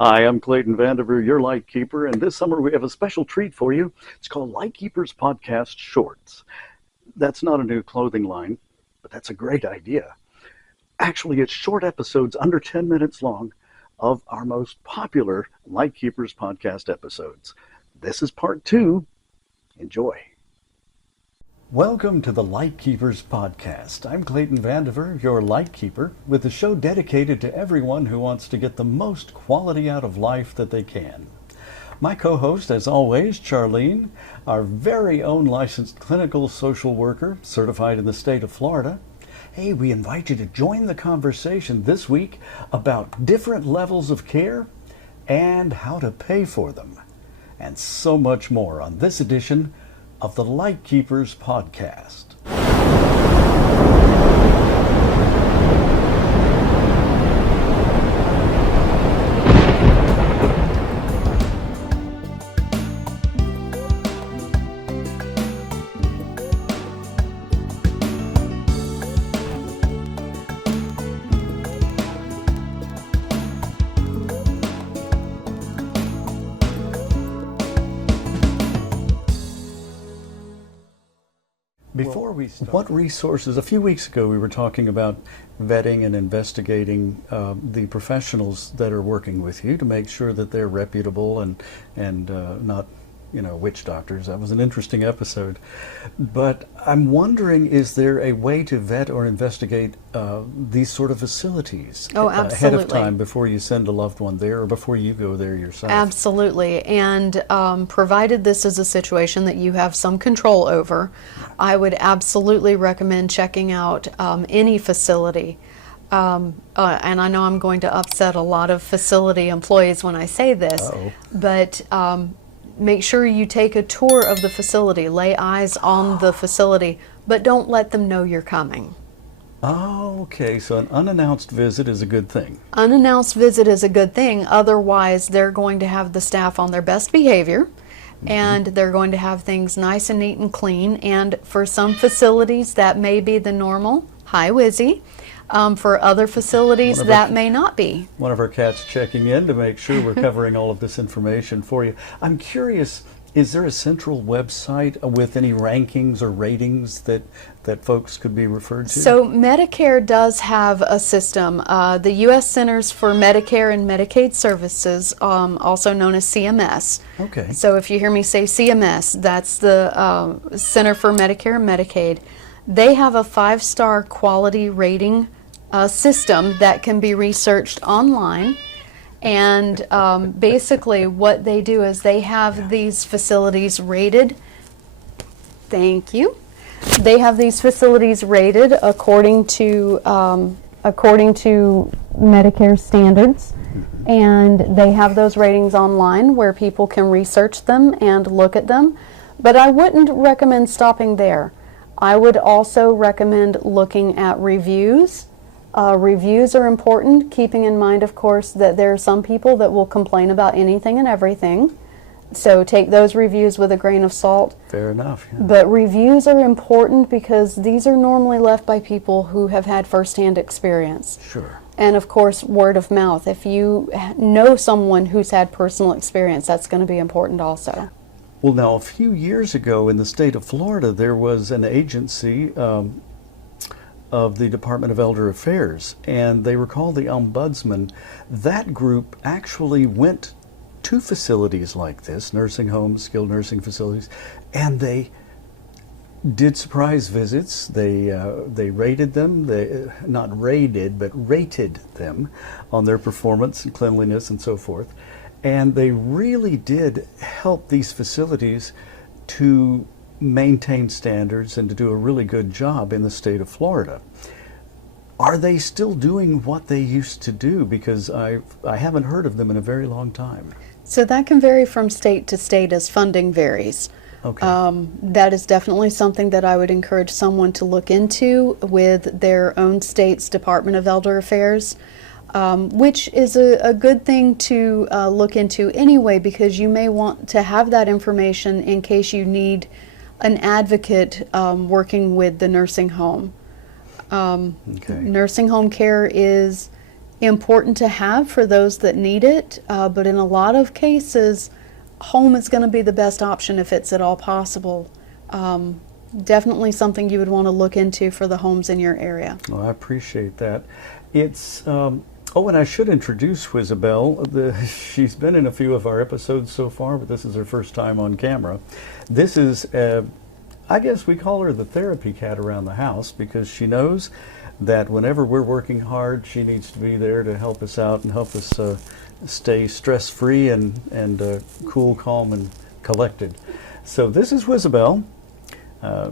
Hi, I'm Clayton Vandiver, your Lightkeeper, and this summer we have a special treat for you. It's called Lightkeeper's Podcast Shorts. That's not a new clothing line, but that's a great idea. Actually, it's short episodes under 10 minutes long of our most popular Lightkeepers Podcast episodes. This is part 2. Enjoy. Welcome to the Lightkeepers Podcast. I'm Clayton Vandiver, your Lightkeeper, with a show dedicated to everyone who wants to get the most quality out of life that they can. My co-host, as always, Charlene, our very own licensed clinical social worker, certified in the state of Florida. Hey, we invite you to join the conversation this week about different levels of care and how to pay for them, and so much more on this edition of the Lightkeepers Podcast. Before we start, what resources, a few weeks ago we were talking about vetting and investigating the professionals that are working with you to make sure that they're reputable and not, witch doctors. That was an interesting episode. But I'm wondering, is there a way to vet or investigate these sort of facilities ahead of time before you send a loved one there or before you go there yourself? Absolutely. And provided this is a situation that you have some control over, I would absolutely recommend checking out any facility. And I know I'm going to upset a lot of facility employees when I say this, but make sure you take a tour of the facility, lay eyes on the facility, but don't let them know you're coming. Oh, okay. So an unannounced visit is a good thing. Unannounced visit is a good thing. Otherwise, they're going to have the staff on their best behavior, and they're going to have things nice and neat and clean. And for some facilities, that may be the normal. Hi, Wizzy. For other facilities, that may not be. One of our cats checking in to make sure we're covering all of this information for you. I'm curious, is there a central website with any rankings or ratings that folks could be referred to? So Medicare does have a system. The U.S. Centers for Medicare and Medicaid Services, also known as CMS. Okay. So if you hear me say CMS, that's the Center for Medicare and Medicaid. They have a 5-star quality rating system that can be researched online, and basically what they do is they have these facilities rated. Thank you. They have these facilities rated according to Medicare standards, and they have those ratings online where people can research them and look at them. But I wouldn't recommend stopping there. I would also recommend looking at reviews. Reviews are important, keeping in mind, of course, that there are some people that will complain about anything and everything. So take those reviews with a grain of salt. Fair enough. Yeah. But reviews are important because these are normally left by people who have had firsthand experience. Sure. And of course, word of mouth. If you know someone who's had personal experience, that's going to be important also. Well, now, a few years ago in the state of Florida, there was an agency of the Department of Elder Affairs, and they were called the Ombudsman. That group actually went to facilities like this, nursing homes, skilled nursing facilities, and they did surprise visits. They rated them, not rated, but rated them on their performance and cleanliness and so forth. And they really did help these facilities to maintain standards and to do a really good job in the state of Florida. Are they still doing what they used to do? Because I haven't heard of them in a very long time. So that can vary from state to state as funding varies. Okay. That is definitely something that I would encourage someone to look into with their own state's Department of Elder Affairs. Which is a good thing to look into anyway, because you may want to have that information in case you need an advocate working with the nursing home. Okay. Nursing home care is important to have for those that need it, but in a lot of cases, home is going to be the best option if it's at all possible. Definitely something you would want to look into for the homes in your area. Well, I appreciate that. It's and I should introduce Isabel. She's been in a few of our episodes so far, but this is her first time on camera. This is, I guess we call her the therapy cat around the house, because she knows that whenever we're working hard, she needs to be there to help us out and help us stay stress-free and cool, calm, and collected. So this is Isabel.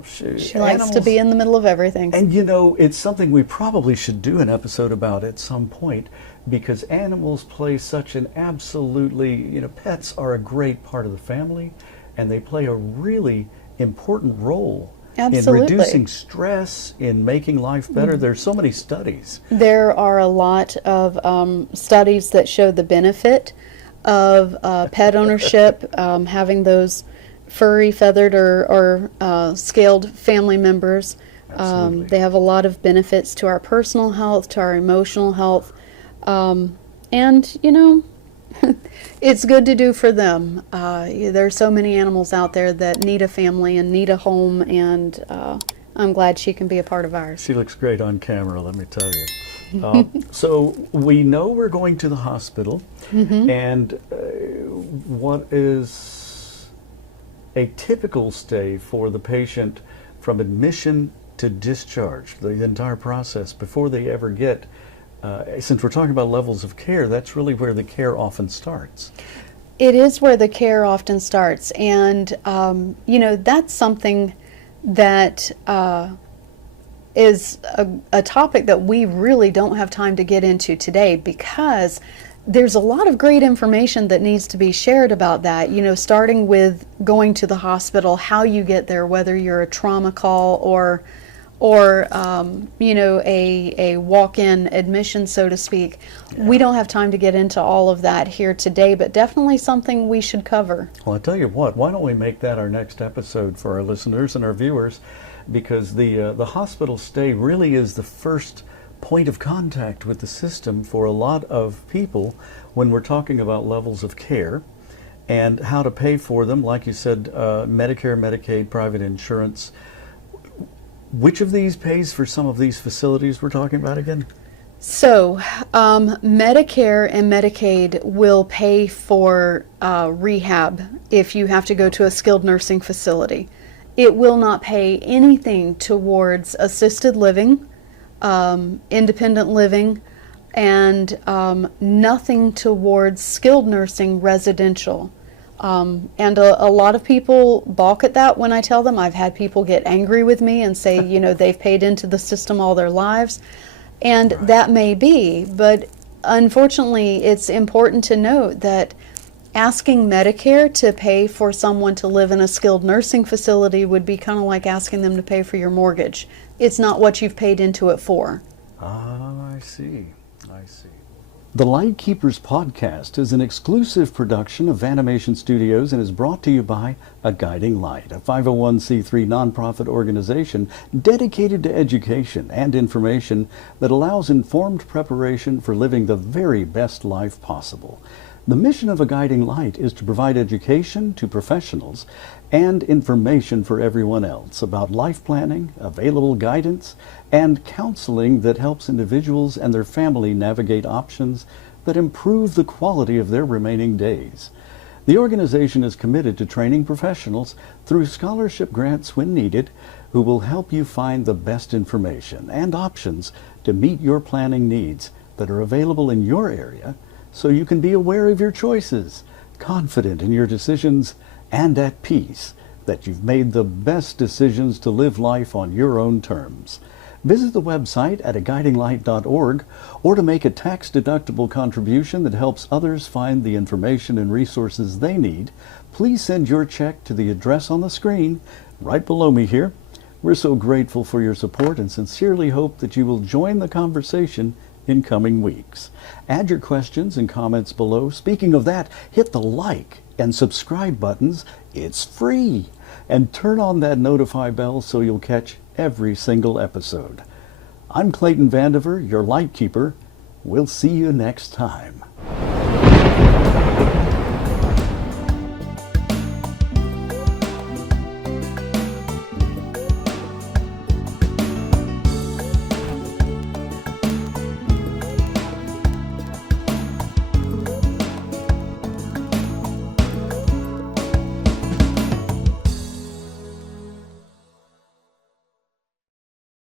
She likes to be in the middle of everything. And it's something we probably should do an episode about at some point, because animals play such an absolutely, pets are a great part of the family, and they play a really important role Absolutely. in reducing stress, in making life better. There's so many studies. There are a lot of studies that show the benefit of pet ownership, having those furry, feathered, or scaled family members. They have a lot of benefits to our personal health, to our emotional health, and it's good to do for them. There's so many animals out there that need a family and need a home, and I'm glad she can be a part of ours. She looks great on camera, let me tell you. So we know we're going to the hospital, and what is a typical stay for the patient from admission to discharge, the entire process before they ever get, since we're talking about levels of care, that's really where the care often starts. It is where the care often starts, and that's something that is a topic that we really don't have time to get into today, because there's a lot of great information that needs to be shared about that, starting with going to the hospital, how you get there, whether you're a trauma call or a walk-in admission, so to speak. Yeah. We don't have time to get into all of that here today, but definitely something we should cover. Well, I tell you what, why don't we make that our next episode for our listeners and our viewers, because the hospital stay really is the first point of contact with the system for a lot of people when we're talking about levels of care and how to pay for them. Like you said, Medicare, Medicaid, private insurance. Which of these pays for some of these facilities we're talking about again? So, Medicare and Medicaid will pay for rehab if you have to go to a skilled nursing facility. It will not pay anything towards assisted living, independent living, and nothing towards skilled nursing residential. And a lot of people balk at that when I tell them. I've had people get angry with me and say, they've paid into the system all their lives. And right. That may be, but unfortunately, it's important to note that asking Medicare to pay for someone to live in a skilled nursing facility would be kind of like asking them to pay for your mortgage. It's not what you've paid into it for. Ah, I see. The Lightkeepers Podcast is an exclusive production of Vanimation Studios and is brought to you by A Guiding Light, a 501c3 nonprofit organization dedicated to education and information that allows informed preparation for living the very best life possible. The mission of A Guiding Light is to provide education to professionals and information for everyone else about life planning, available guidance, and counseling that helps individuals and their family navigate options that improve the quality of their remaining days. The organization is committed to training professionals through scholarship grants when needed, who will help you find the best information and options to meet your planning needs that are available in your area, so you can be aware of your choices, confident in your decisions, and at peace that you've made the best decisions to live life on your own terms. Visit the website at aguidinglight.org, or to make a tax-deductible contribution that helps others find the information and resources they need, please send your check to the address on the screen right below me here. We're so grateful for your support and sincerely hope that you will join the conversation in coming weeks. Add your questions and comments below. Speaking of that, hit the like and subscribe buttons. It's free. And turn on that notify bell so you'll catch every single episode. I'm Clayton Vandiver, your Lightkeeper. We'll see you next time.